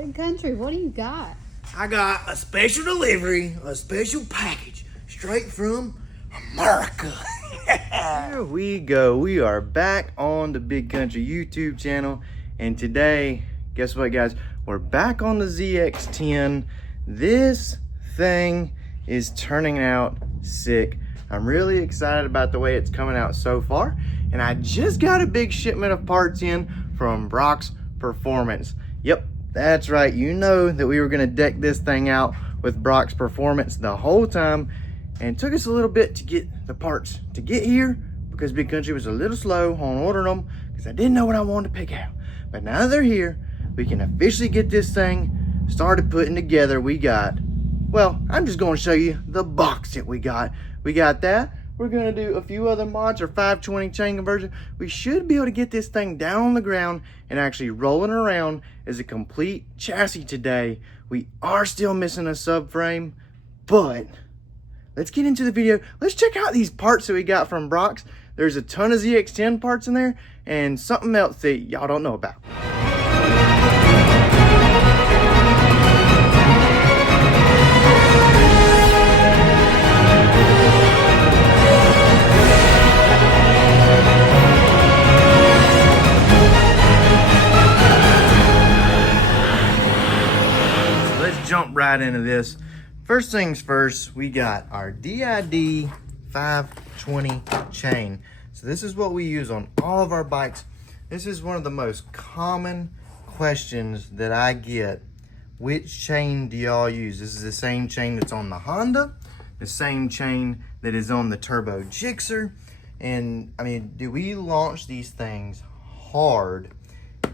Big Country, what do you got? I got a special delivery, a special package, straight from America. Here we go. We are back on the Big Kountry YouTube channel. And today, guess what, guys? We're back on the ZX10. This thing is turning out sick. I'm really excited about the way it's coming out so far. And I just got a big shipment of parts in from Brock's Performance. Yep, that's right. You know that we were going to deck this thing out with Brock's Performance the whole time. And it took us a little bit to get the parts to get here because Big Kountry was a little slow on ordering them because I didn't know what I wanted to pick out. But now that they're here, we can officially get this thing started putting together. We got, well, I'm just going to show you the box that we got. We got that. We're going to do a few other mods or 520 chain conversion. We should be able to get this thing down on the ground and actually rolling around as a complete chassis today. We are still missing a subframe, but let's get into the video. Let's check out these parts that we got from Brock's. There's a ton of ZX10 parts in there and something else that y'all don't know about. So let's jump right into this. First things first, we got our DID 520 chain. So this is what we use on all of our bikes. This is one of the most common questions that I get. Which chain do y'all use? This is the same chain that's on the Honda, the same chain that is on the Turbo Gixxer. And I mean, do we launch these things hard?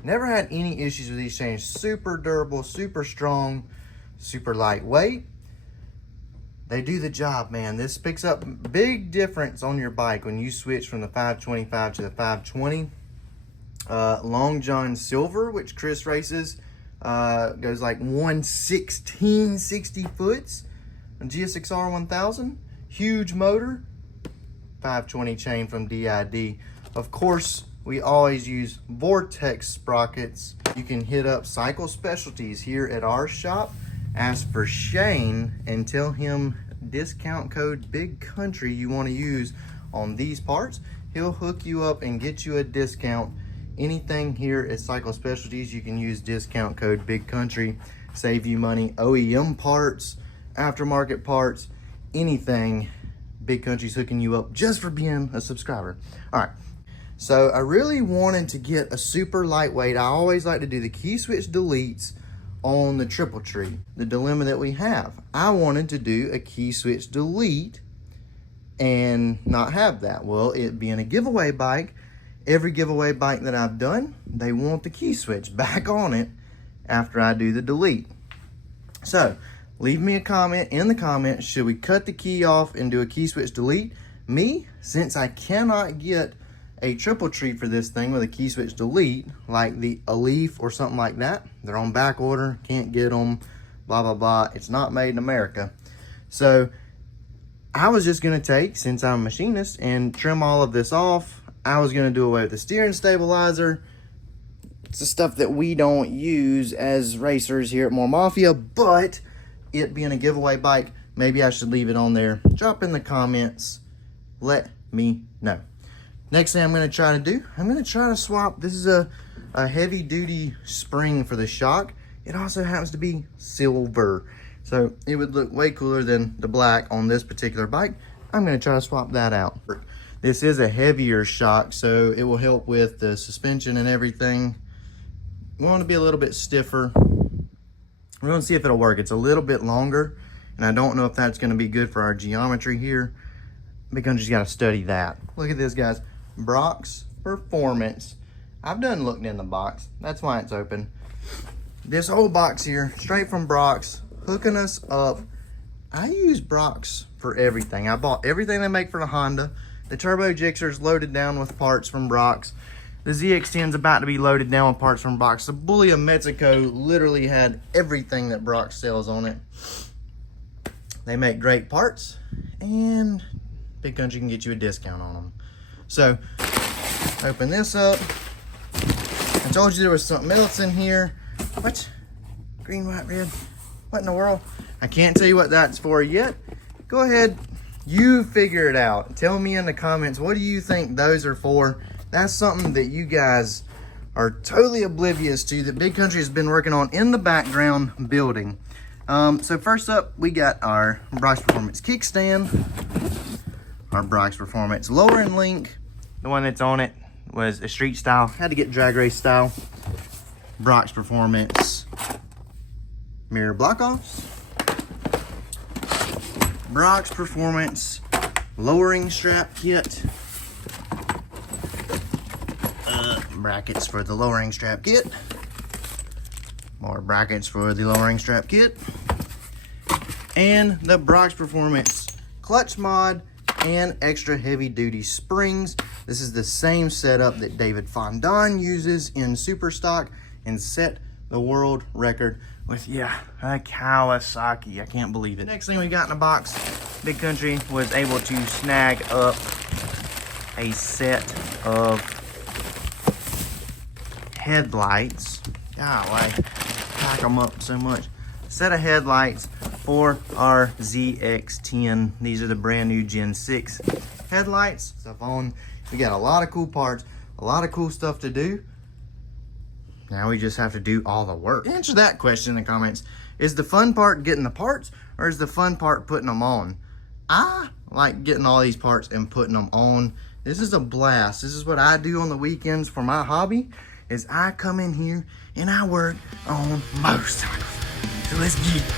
Never had any issues with these chains. Super durable, super strong, super lightweight. They do the job, man. This picks up big difference on your bike when you switch from the 525 to the 520. Long John Silver, which Chris races, goes like 116 60 foots. GSXR 1000, huge motor, 520 chain from DID. Of course, we always use Vortex sprockets. You can hit up Cycle Specialties here at our shop. Ask for Shane and tell him discount code Big Kountry you want to use on these parts. He'll hook you up and get you a discount. Anything here at Cycle Specialties, you can use discount code Big Kountry, save you money. OEM parts, aftermarket parts, anything, Big Kountry's hooking you up just for being a subscriber. All right, so I really wanted to get a super lightweight. I always like to do the key switch deletes on the triple tree. The dilemma that we have, I wanted to do a key switch delete and not have that. Well, it being a giveaway bike, every giveaway bike that I've done, they want the key switch back on it after I do the delete. So leave me a comment in the comments. Should we cut the key off and do a key switch delete? Me, since I cannot get a triple tree for this thing with a key switch delete, like the Leaf or something like that, they're on back order, can't get them, blah, blah, blah. It's not made in America. So I was just gonna take, since I'm a machinist, and trim all of this off. I was gonna do away with the steering stabilizer. It's the stuff that we don't use as racers here at Mafia, but it being a giveaway bike, maybe I should leave it on there. Drop in the comments, let me know. Next thing I'm going to try to do, I'm going to try to swap. This is a heavy duty spring for the shock. It also happens to be silver, so it would look way cooler than the black on this particular bike. I'm going to try to swap that out. This is a heavier shock, so it will help with the suspension and everything. We want to be a little bit stiffer. We're going to see if it'll work. It's a little bit longer, and I don't know if that's going to be good for our geometry here. Big Kountry's got to study that. Look at this, guys. Brock's Performance. I've done looked in the box. That's why it's open. This whole box here, straight from Brock's, hooking us up. I use Brock's for everything. I bought everything they make for the Honda. The Turbo Gixxer's loaded down with parts from Brock's. The ZX10's about to be loaded down with parts from Brock's. The Bully of Mexico literally had everything that Brock sells on it. They make great parts, and Big Kountry can get you a discount on them. So, open this up. I told you there was something else in here. What? Green, white, red. What in the world? I can't tell you what that's for yet. Go ahead, you figure it out. Tell me in the comments, what do you think those are for? That's something that you guys are totally oblivious to, that Big Kountry has been working on in the background building. So first up, we got our Brock's Performance kickstand, our Brock's Performance lowering link. The one that's on it was a street style, had to get drag race style. Brock's Performance mirror block offs, Brock's Performance lowering strap kit, brackets for the lowering strap kit, more brackets for the lowering strap kit, and the Brock's Performance clutch mod and extra heavy duty springs. This is the same setup that David Fondon uses in Super Stock and set the world record with, a Kawasaki. I can't believe it. Next thing we got in the box, Big Kountry was able to snag up a set of headlights. Golly, pack them up so much. Set of headlights for our ZX10. These are the brand new Gen 6 headlights. We got a lot of cool parts, a lot of cool stuff to do. Now we just have to do all the work. Answer that question in the comments. Is the fun part getting the parts, or is the fun part putting them on? I like getting all these parts and putting them on. This is a blast. This is what I do on the weekends for my hobby, is I come in here and I work on motorcycles. So let's get it.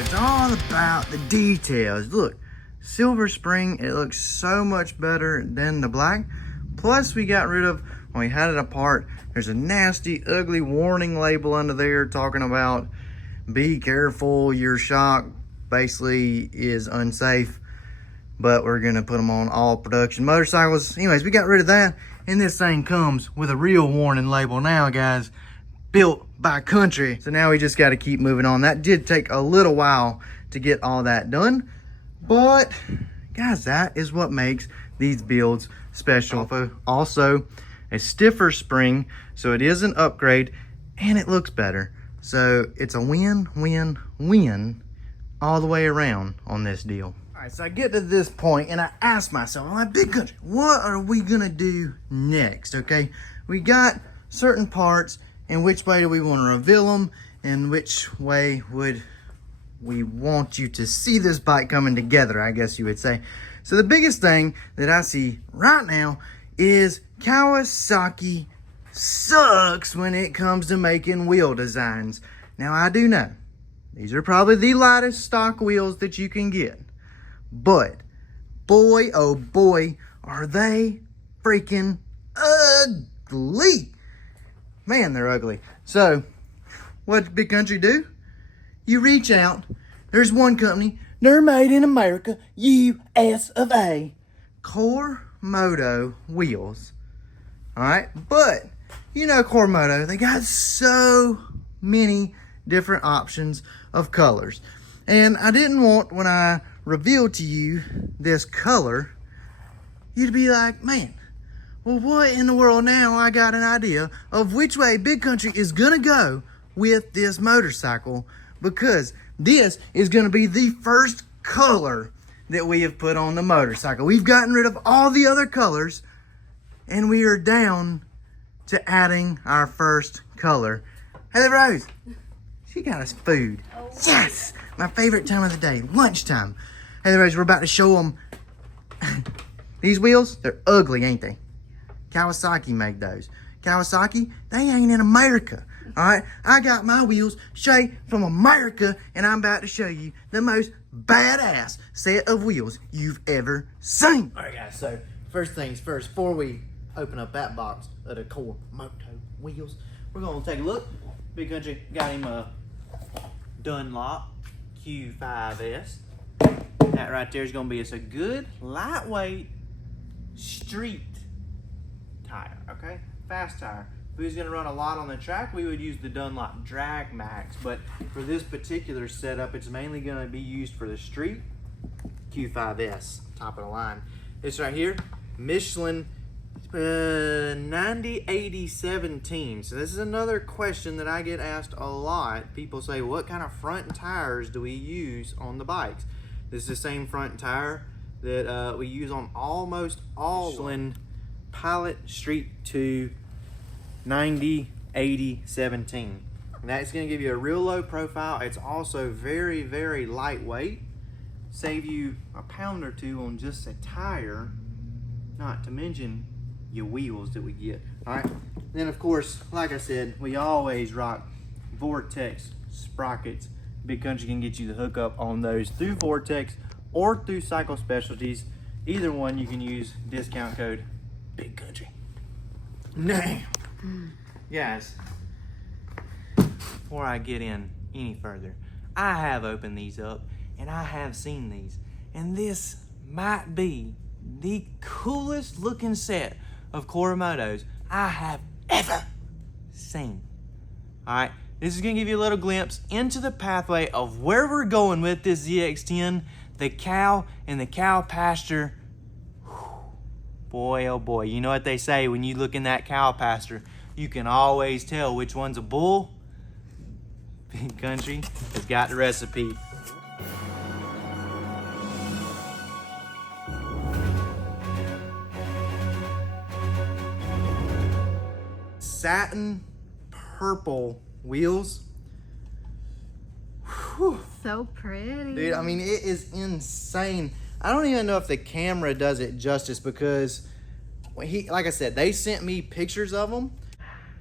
It's all about the details. Look, silver spring, it looks so much better than the black. Plus we got rid of, when we had it apart, there's a nasty, ugly warning label under there talking about be careful, your shock basically is unsafe, but we're gonna put them on all production motorcycles. Anyways, we got rid of that, and this thing comes with a real warning label now, guys. Built by Kountry. So now we just got to keep moving on. That did take a little while to get all that done, but guys, that is what makes these builds special. Also a stiffer spring, so it is an upgrade and it looks better. So it's a win-win-win all the way around on this deal. All right, so I get to this point and I ask myself, I'm like, Big Kountry, what are we gonna do next? Okay, we got certain parts, and which way do we want to reveal them, and which way would we want you to see this bike coming together, I guess you would say. So the biggest thing that I see right now is Kawasaki sucks when it comes to making wheel designs. Now I do know these are probably the lightest stock wheels that you can get, but boy oh boy are they freaking ugly. Man, they're ugly. So, what did Big Kountry do? You reach out. There's one company. They're made in America, US of A. Core Moto wheels. Alright? But, you know Core Moto, they got so many different options of colors. And I didn't want, when I revealed to you this color, you to be like, man, well, what in the world now? I got an idea of which way Big Kountry is gonna go with this motorcycle, because this is gonna be the first color that we have put on the motorcycle. We've gotten rid of all the other colors and we are down to adding our first color. Hayley Rose, she got us food. Oh. Yes, my favorite time of the day, lunchtime. Hayley Rose, we're about to show them these wheels. They're ugly, ain't they? Kawasaki made those. Kawasaki, they ain't in America. All right, I got my wheels straight from America, and I'm about to show you the most badass set of wheels you've ever seen. All right, guys, so first things first, before we open up that box of the Core Moto wheels, we're gonna take a look. Big Kountry got him a Dunlop Q5S. That right there is gonna be a good, lightweight, street tire, okay? Fast tire. If we was gonna run a lot on the track, we would use the Dunlop Drag Max, but for this particular setup, it's mainly gonna be used for the street Q5S, top of the line. This right here, Michelin 90/80/17. So this is another question that I get asked a lot. People say, what kind of front tires do we use on the bikes? This is the same front tire that we use on almost all Michelin Pilot Street 2 90/80/17. And that's going to give you a real low profile. It's also very, very lightweight. Save you a pound or two on just a tire, not to mention your wheels that we get. All right. Then of course, like I said, we always rock Vortex sprockets. Big Kountry can get you the hookup on those through Vortex or through Cycle Specialties. Either one, you can use discount code Big Kountry. Now, guys, before I get in any further, I have opened these up and I have seen these, and this might be the coolest looking set of Core Motos I have ever seen. All right, this is gonna give you a little glimpse into the pathway of where we're going with this ZX10, the cow and the cow pasture. Boy, oh boy, you know what they say, when you look in that cow pasture, you can always tell which one's a bull. Big Kountry has got the recipe. Satin purple wheels. Whew. So pretty. Dude, I mean, it is insane. I don't even know if the camera does it justice, because like I said, they sent me pictures of them.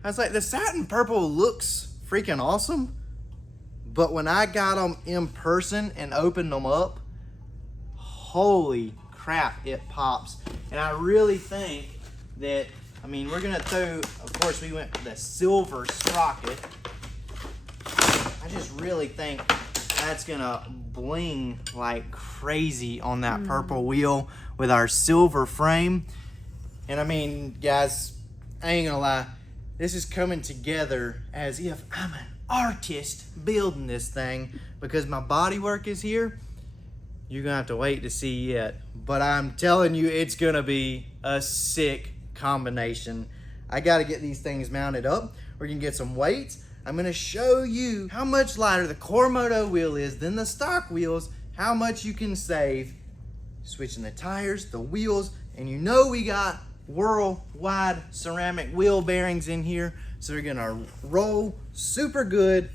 I was like, the satin purple looks freaking awesome, but when I got them in person and opened them up, holy crap, it pops. And I really think that, I mean, we're gonna throw, of course, we went with the silver sprocket. I just really think that's gonna bling like crazy on that purple wheel with our silver frame. And I mean, guys, I ain't gonna lie, this is coming together as if I'm an artist building this thing, because my bodywork is here. You're gonna have to wait to see yet, but I'm telling you, it's gonna be a sick combination. I gotta get these things mounted up. We're gonna get some weights. I'm gonna show you how much lighter the Core Moto wheel is than the stock wheels, how much you can save switching the tires, the wheels, and you know we got worldwide ceramic wheel bearings in here, so they're gonna roll super good.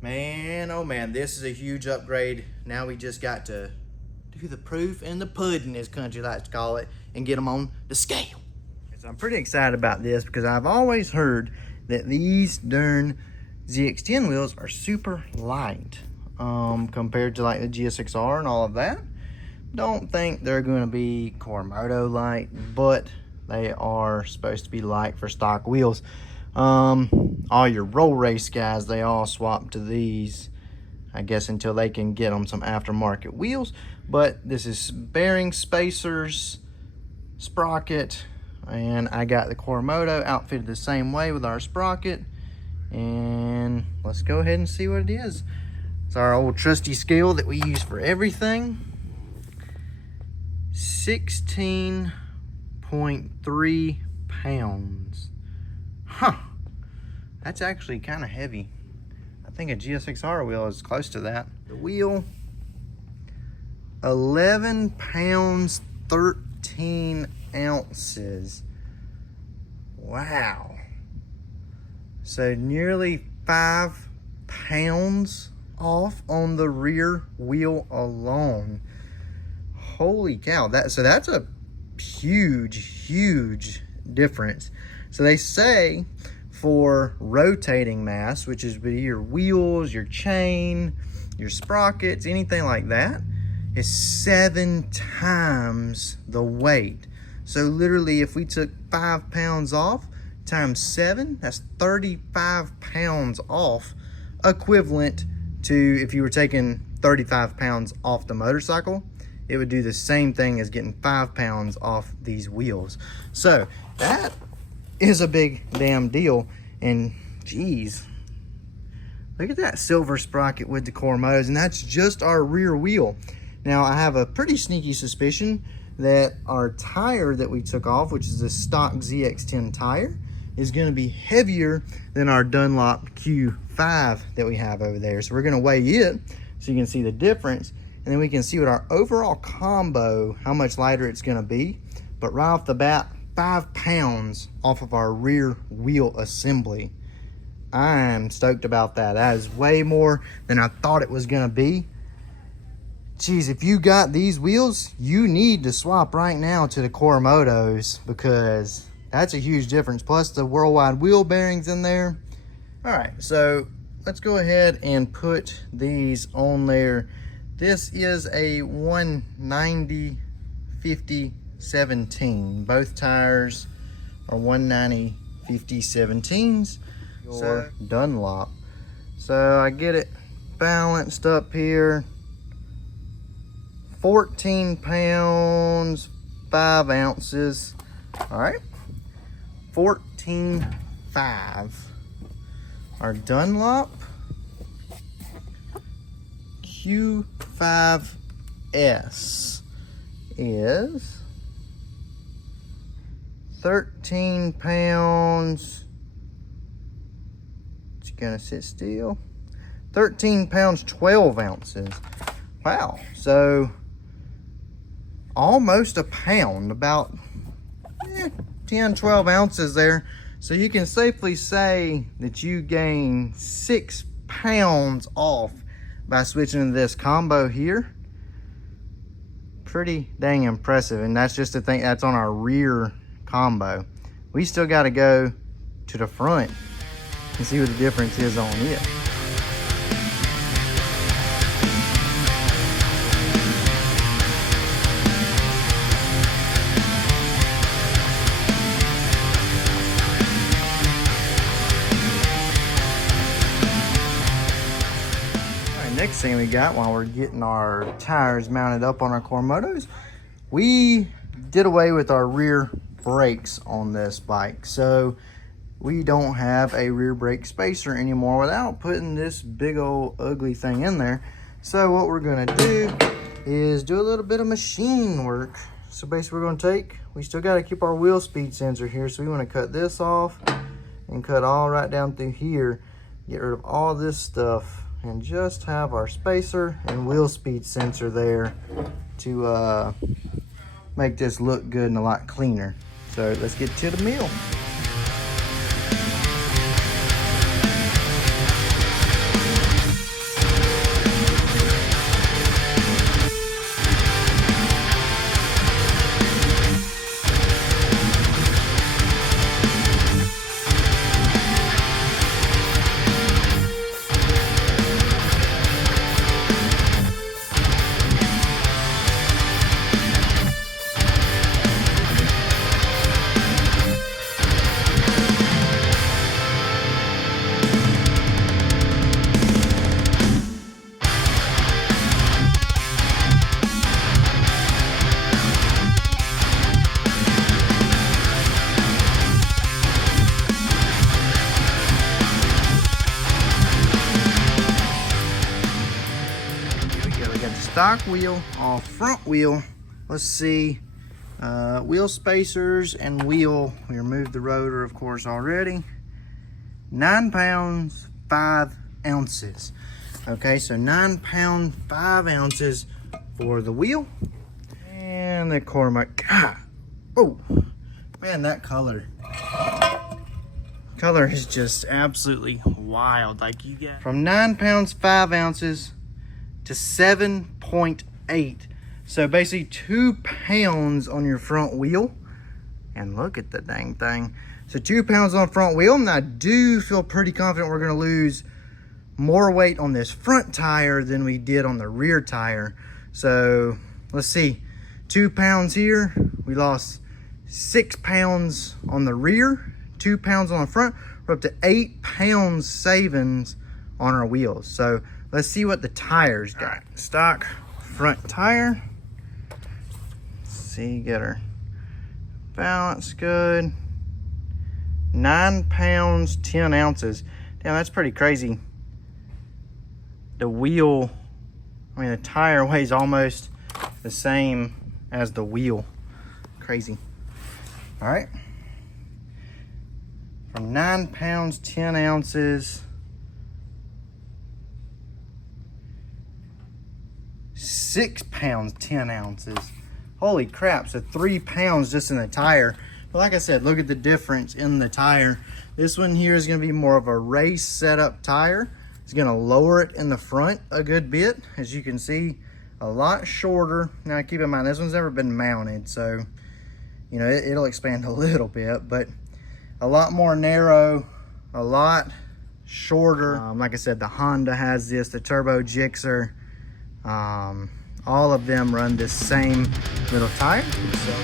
Man, oh man, this is a huge upgrade. Now we just got to do the proof and the pudding, as Kountry likes to call it, and get them on the scale. So I'm pretty excited about this, because I've always heard that these darn ZX10 wheels are super light compared to like the GSX-R and all of that. Don't think they're going to be Core Moto light, but they are supposed to be light for stock wheels. All your roll race guys, they all swap to these, I guess, until they can get them some aftermarket wheels. But this is bearing spacers, sprocket, and I got the Core Moto outfitted the same way with our sprocket. And let's go ahead and see what it is. It's our old trusty scale that we use for everything. 16.3 pounds. Huh. That's actually kind of heavy. I think a GSX-R wheel is close to that. The wheel, 11 pounds, 13 ounces. Wow. So nearly 5 pounds off on the rear wheel alone. Holy cow. So that's a huge difference. So they say for rotating mass, which is your wheels, your chain, your sprockets, anything like that, is 7 times the weight. So literally, if we took 5 pounds off times 7, that's 35 pounds off, equivalent to if you were taking 35 pounds off the motorcycle. It would do the same thing as getting 5 pounds off these wheels. So that is a big damn deal. And geez, look at that silver sprocket with the Core Motos, and that's just our rear wheel. Now I have a pretty sneaky suspicion that our tire that we took off, which is a stock ZX10 tire, is going to be heavier than our Dunlop Q5 that we have over there. So we're going to weigh it so you can see the difference, and then we can see what our overall combo, how much lighter it's going to be. But right off the bat, 5 pounds off of our rear wheel assembly. I'm stoked about that. That is way more than I thought it was going to be. Geez, if you got these wheels, you need to swap right now to the Core Motos, because that's a huge difference. Plus the worldwide wheel bearings in there. All right, so let's go ahead and put these on there. This is a 190/50/17. Both tires are 190/50/17s. So Dunlop. So I get it balanced up here. 14 pounds, 5 ounces. All right, 14.5. Our Dunlop Q5S is 13 pounds. It's gonna sit still. 13 pounds, 12 ounces. Wow, so almost a pound, about 10, 12 ounces there. So you can safely say that you gain 6 pounds off by switching to this combo here. Pretty dang impressive. And that's just the thing, that's on our rear combo. We still got to go to the front and see what the difference is on it. Next thing we got, while we're getting our tires mounted up on our Core Motos, we did away with our rear brakes on this bike. So we don't have a rear brake spacer anymore without putting this big old ugly thing in there. So what we're gonna do is do a little bit of machine work. So basically we're gonna we still gotta keep our wheel speed sensor here. So we wanna cut this off and cut all right down through here, get rid of all this stuff, and just have our spacer and wheel speed sensor there to make this look good and a lot cleaner. So let's get to the mill. Stock wheel off front wheel. Let's see, wheel spacers and wheel, we removed the rotor of course already. 9 pounds 5 ounces. Okay, so 9 pounds 5 ounces for the wheel and the Core Moto. God, oh man, that color is just absolutely wild. Like, you get from 9 pounds 5 ounces to 7.8. So basically 2 pounds on your front wheel. And look at the dang thing. So 2 pounds on the front wheel. And I do feel pretty confident we're gonna lose more weight on this front tire than we did on the rear tire. So let's see, 2 pounds here. We lost 6 pounds on the rear, 2 pounds on the front. We're up to 8 pounds savings on our wheels. So let's see what the tires got. Right, stock front tire. Let's see, get our balance good. 9 pounds, 10 ounces. Damn, that's pretty crazy. The wheel, I mean, the tire weighs almost the same as the wheel. Crazy. All right. From 9 pounds, 10 ounces. 6 pounds, 10 ounces. Holy crap, so 3 pounds just in the tire. But like I said, look at the difference in the tire. This one here is gonna be more of a race setup tire. It's gonna lower it in the front a good bit. As you can see, a lot shorter. Now keep in mind, this one's never been mounted, so you know, it'll expand a little bit, but a lot more narrow, a lot shorter. Like I said, the Honda has this, the Turbo Gixxer. All of them run this same little tire. So.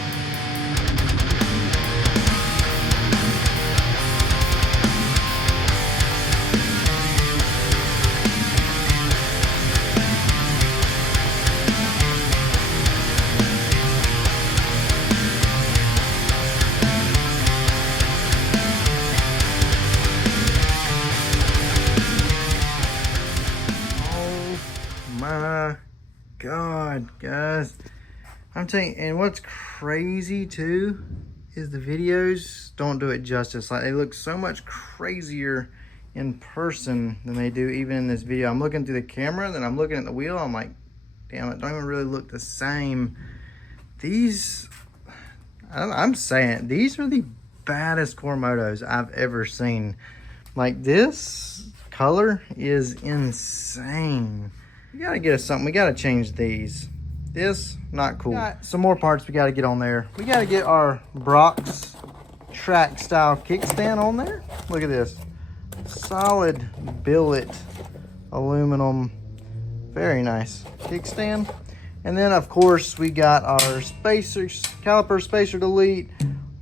God, guys, I'm telling you, and what's crazy too is the videos don't do it justice. Like, they look so much crazier in person than they do even in this video. I'm looking through the camera, then I'm looking at the wheel, I'm like, damn, it don't even really look the same. These, I'm saying, these are the baddest Core Motos I've ever seen. Like, this color is insane. We gotta get us something. We gotta change these. This, not cool. Got some more parts we gotta get on there. We gotta get our Brock's track style kickstand on there. Look at this. Solid billet aluminum. Very nice kickstand. And then of course we got our spacers, caliper spacer delete,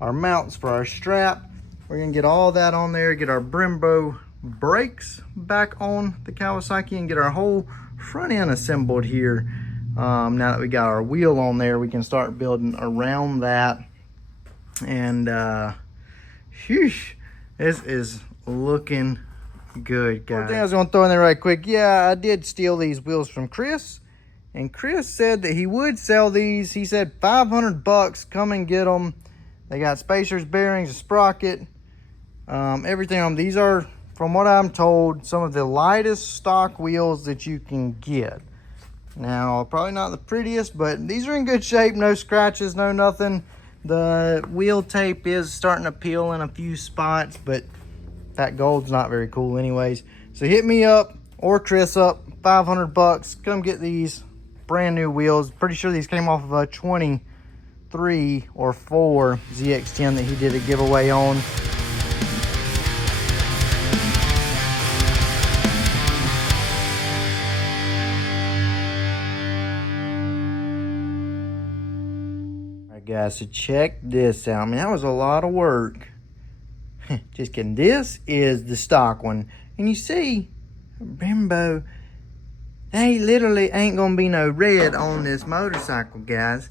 our mounts for our strap. We're gonna get all that on there, get our Brembo brakes back on the Kawasaki, and get our whole front end assembled here. Now that we got our wheel on there, we can start building around that. And whew, this is looking good, guys. One thing I was gonna throw in there right quick, yeah, I did steal these wheels from Chris, and Chris said that he would sell these. He said 500 bucks, come and get them. They got spacers, bearings, a sprocket, everything on them. These are, from what I'm told, some of the lightest stock wheels that you can get. Now, probably not the prettiest, but these are in good shape. No scratches, no nothing. The wheel tape is starting to peel in a few spots, but that gold's not very cool anyways. So hit me up or Chris up, 500 bucks. Come get these brand new wheels. Pretty sure these came off of a 23 or 4 ZX10 that he did a giveaway on. Guys, so check this out. I mean, that was a lot of work. Just kidding. This is the stock one, and you see Brembo, they literally ain't gonna be no red on this motorcycle, guys.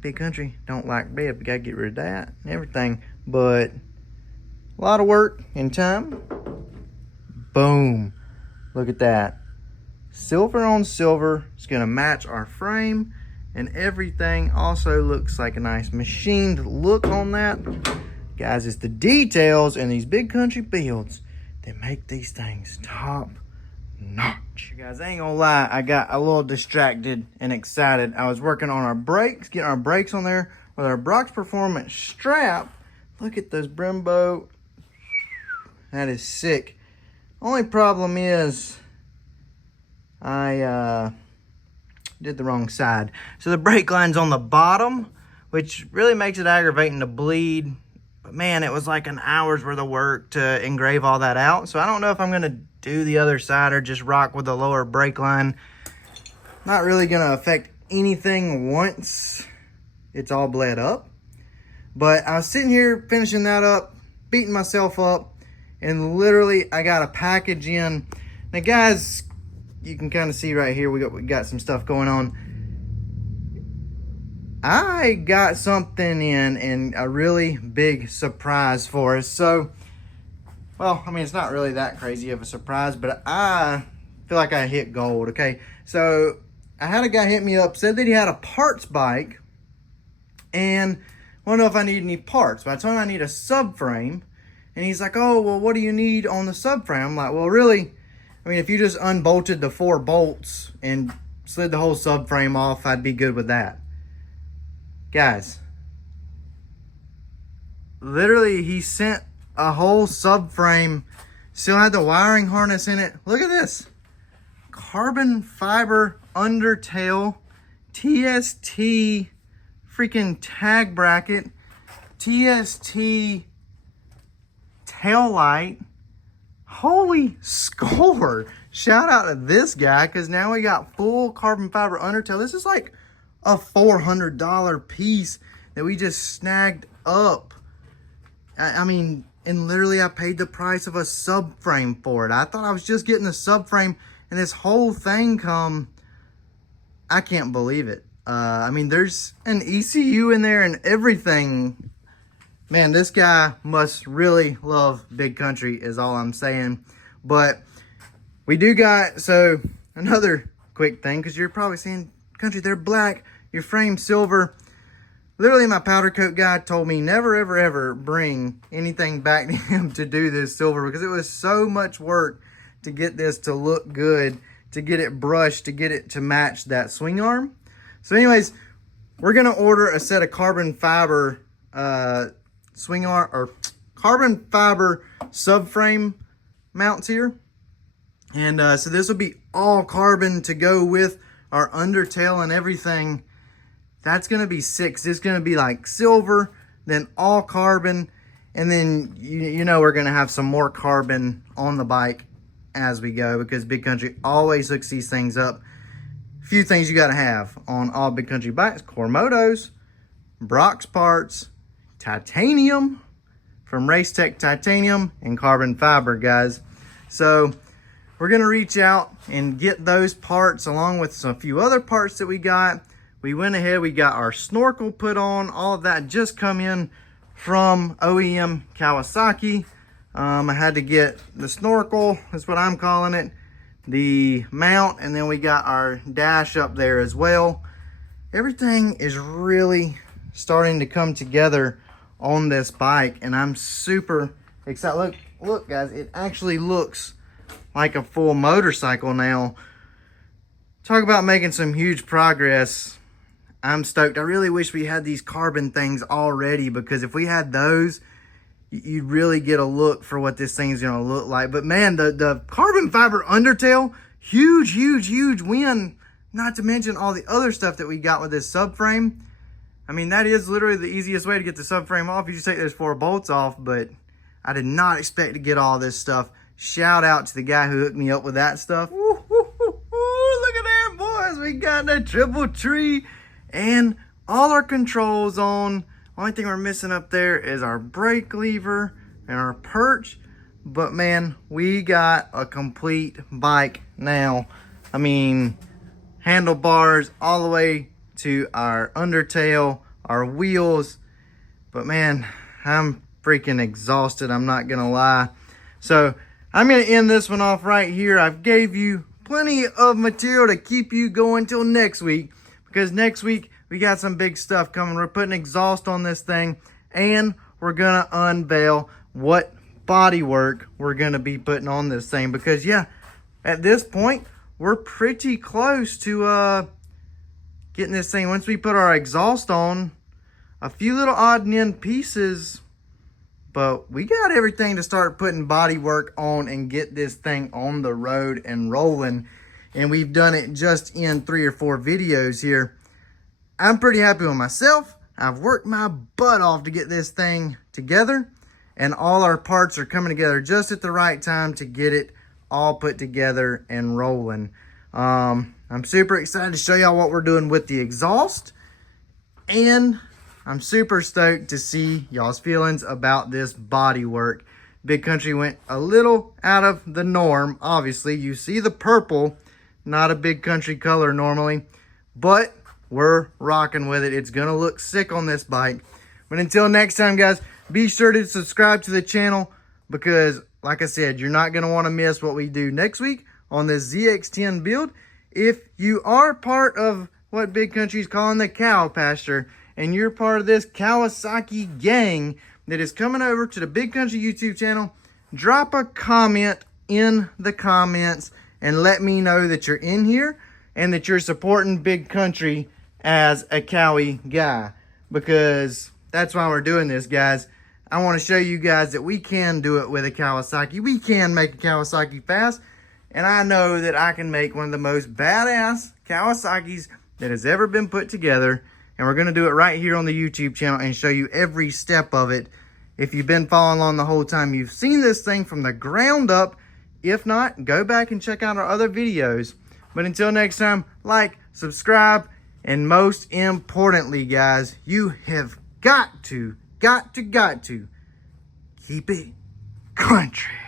Big Kountry don't like red. We gotta get rid of that and everything, but a lot of work and time. Boom, look at that, silver on silver. It's gonna match our frame, and everything also looks like a nice machined look on that. Guys, it's the details in these Big Kountry builds that make these things top notch. You guys, I ain't gonna lie, I got a little distracted and excited. I was working on our brakes, getting our brakes on there with our Brock's Performance strap. Look at those Brembo. That is sick. Only problem is I did the wrong side. So the brake line's on the bottom, which really makes it aggravating to bleed. But man, it was like an hour's worth of work to engrave all that out. So I don't know if I'm gonna do the other side or just rock with the lower brake line. Not really gonna affect anything once it's all bled up. But I was sitting here finishing that up, beating myself up, and literally I got a package in. Now guys, you can kind of see right here, we got some stuff going on. I got something in, and a really big surprise for us. So, well, I mean, it's not really that crazy of a surprise, but I feel like I hit gold, okay? So, I had a guy hit me up, said that he had a parts bike, and wanted to know if I need any parts. But I told him I need a subframe, and he's like, oh, well, what do you need on the subframe? I'm like, well, really, I mean, if you just unbolted the 4 bolts and slid the whole subframe off, I'd be good with that. Guys, literally he sent a whole subframe, still had the wiring harness in it. Look at this. Carbon fiber undertail, TST freaking tag bracket, TST tail light. Holy score. Shout out to this guy, because now we got full carbon fiber undertail. This is like a $400 piece that we just snagged up. I mean, and literally I paid the price of a subframe for it. I thought I was just getting the subframe, and this whole thing come. I can't believe it. I mean, there's an ECU in there and everything. Man, this guy must really love Big Kountry is all I'm saying. But we do got, so another quick thing, because you're probably saying, Kountry, they're black, your frame's silver. Literally, my powder coat guy told me never, ever, ever bring anything back to him to do this silver, because it was so much work to get this to look good, to get it brushed, to get it to match that swing arm. So anyways, we're going to order a set of carbon fiber swing arm, or carbon fiber subframe mounts here. And so this will be all carbon to go with our undertail and everything. That's going to be 6. It's going to be like silver, then all carbon. And then, you know, we're going to have some more carbon on the bike as we go, because Big Kountry always hooks these things up. A few things you got to have on all Big Kountry bikes: Core Motos, Brock's parts, titanium from Race Tech Titanium, and carbon fiber, guys. So we're going to reach out and get those parts along with some few other parts that we got. We went ahead, we got our snorkel put on. All of that just come in from Oem Kawasaki. I had to get the snorkel, that's what I'm calling it, the mount, and then we got our dash up there as well. Everything is really starting to come together on this bike, and I'm super excited. Look guys, it actually looks like a full motorcycle now. Talk about making some huge progress. I'm stoked. I really wish we had these carbon things already, because if we had those, you'd really get a look for what this thing's gonna look like. But man, the carbon fiber undertail, huge win. Not to mention all the other stuff that we got with this subframe. I mean, that is literally the easiest way to get the subframe off. You just take those 4 bolts off, but I did not expect to get all this stuff. Shout out to the guy who hooked me up with that stuff. Woo, woo, woo, woo. Look at there, boys. We got the triple tree and all our controls on. Only thing we're missing up there is our brake lever and our perch. But man, we got a complete bike now. I mean, handlebars all the way to our undertail, our wheels. But man, I'm freaking exhausted, I'm not gonna lie. So I'm gonna end this one off right here. I've gave you plenty of material to keep you going till next week, because next week we got some big stuff coming. We're putting exhaust on this thing, and we're gonna unveil what bodywork we're gonna be putting on this thing, because yeah, at this point we're pretty close to getting this thing. Once we put our exhaust on, a few little odd and end pieces, but we got everything to start putting bodywork on and get this thing on the road and rolling. and we've done it just in 3 or 4 videos here. I'm pretty happy with myself. I've worked my butt off to get this thing together, and all our parts are coming together just at the right time to get it all put together and rolling. I'm super excited to show y'all what we're doing with the exhaust, and I'm super stoked to see y'all's feelings about this body work. Big Kountry went a little out of the norm. Obviously, you see the purple, not a Big Kountry color normally, but we're rocking with it. It's gonna look sick on this bike. But until next time, guys, be sure to subscribe to the channel, because like I said, you're not gonna wanna miss what we do next week on this ZX10 build. If you are part of what Big Kountry's calling the cow pasture, and you're part of this Kawasaki gang that is coming over to the Big Kountry YouTube channel, drop a comment in the comments and let me know that you're in here and that you're supporting Big Kountry as a Cowie guy, because that's why we're doing this, guys. I want to show you guys that we can do it with a Kawasaki. We can make a Kawasaki fast, and I know that I can make one of the most badass Kawasaki's that has ever been put together. And we're going to do it right here on the YouTube channel and show you every step of it. If you've been following along the whole time, you've seen this thing from the ground up. If not, go back and check out our other videos. But until next time, like, subscribe, and most importantly, guys, you have got to keep it country.